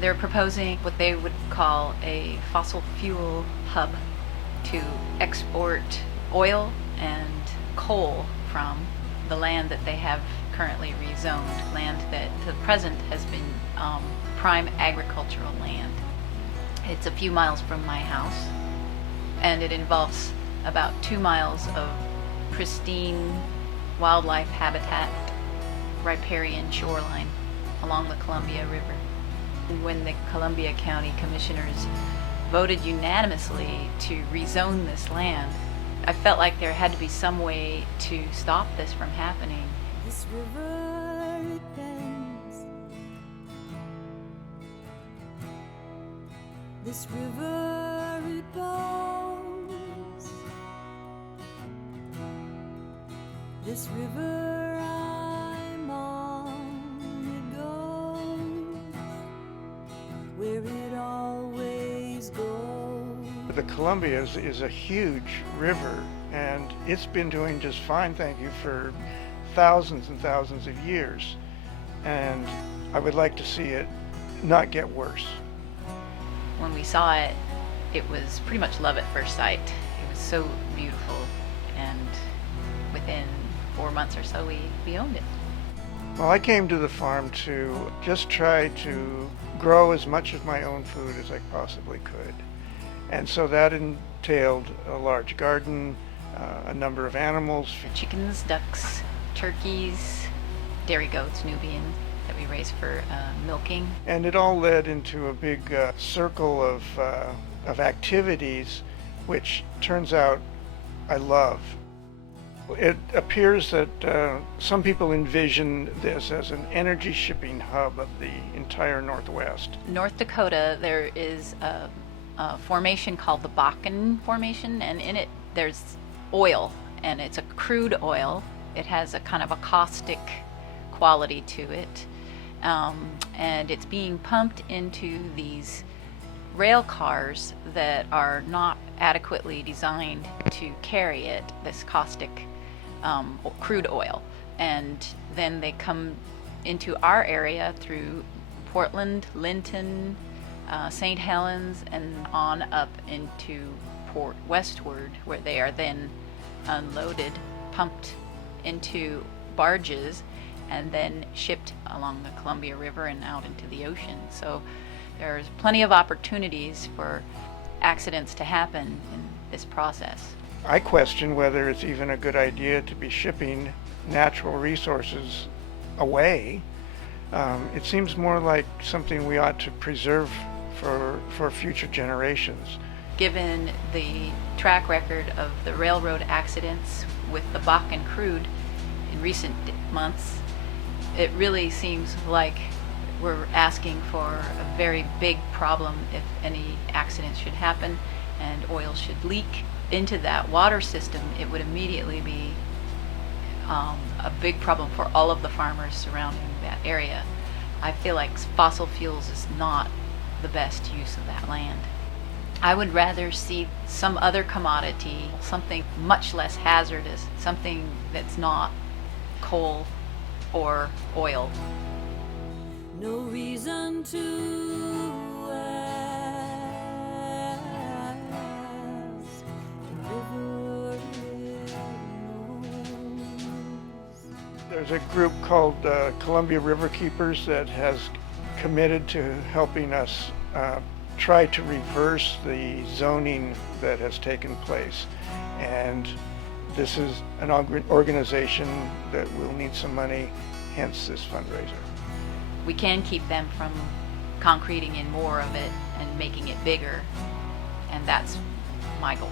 They're proposing what they would call a fossil fuel hub to export oil and coal from the land that they have currently rezoned, land that to the present has been prime agricultural land. It's a few miles from my house, and it involves about 2 miles of pristine wildlife habitat, riparian shoreline along the Columbia River. When the Columbia County Commissioners voted unanimously to rezone this land, I felt like there had to be some way to stop this from happening. This river it bends, this river it goes, this river I'm on, it goes where it always goes. The Columbia is a huge river, and it's been doing just fine, thank you, for thousands and thousands of years. And I would like to see it not get worse. When we saw it, it was pretty much love at first sight. It was so beautiful, and within 4 months or so, we owned it. Well, I came to the farm to just try to grow as much of my own food as I possibly could. And so that entailed a large garden, a number of animals. Chickens, ducks, turkeys, dairy goats, Nubian, that we raise for milking. And it all led into a big circle of activities, which turns out I love. It appears that some people envision this as an energy shipping hub of the entire Northwest. North Dakota, there is a formation called the Bakken Formation, and in it there's oil, and it's a crude oil. It has a kind of a caustic quality to it, and it's being pumped into these rail cars that are not adequately designed to carry it, this caustic crude oil. And then they come into our area through Portland, Linton, St. Helens, and on up into port westward, where they are then unloaded, pumped into barges, and then shipped along the Columbia River and out into the ocean. So there's plenty of opportunities for accidents to happen in this process. I question whether it's even a good idea to be shipping natural resources away. It seems more like something we ought to preserve for future generations. Given the track record of the railroad accidents with the Bakken crude in recent months, it really seems like we're asking for a very big problem if any accidents should happen and oil should leak into that water system. It would immediately be a big problem for all of the farmers surrounding that area. I feel like fossil fuels is not the best use of that land. I would rather see some other commodity, something much less hazardous, something that's not coal or oil. No reason to ask. The river it knows. There's a group called Columbia River Keepers that has committed to helping us try to reverse the zoning that has taken place. And this is an organization that will need some money, hence this fundraiser. We can keep them from concreting in more of it and making it bigger, and that's my goal.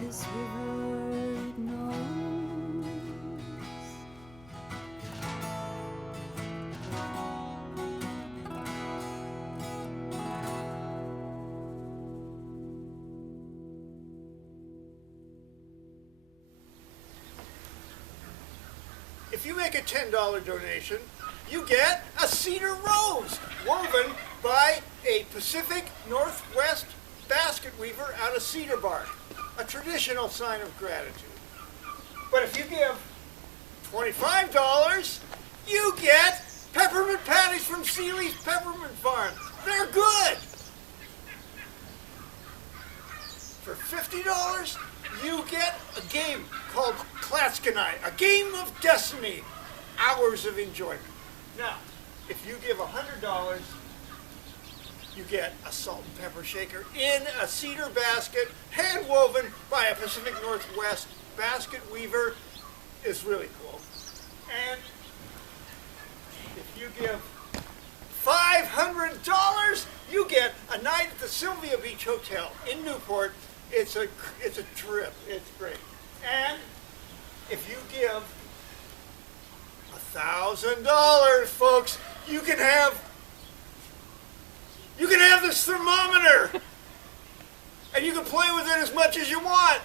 This river it knows. If you make a $10 donation, you get a cedar rose woven by a Pacific Northwest basket weaver out of cedar bark, a traditional sign of gratitude. But if you give $25, you get peppermint patties from Seeley's Peppermint Farm. They're good. For $50, you get a game called Klatskanai, a game of destiny, hours of enjoyment. Now, if you give $100, you get a salt and pepper shaker in a cedar basket, hand woven by a Pacific Northwest basket weaver. It's really cool. And if you give $500, you get a night at the Sylvia Beach Hotel in Newport. It's a trip. It's great. And if you give $1,000, folks, you can have this thermometer, and you can play with it as much as you want.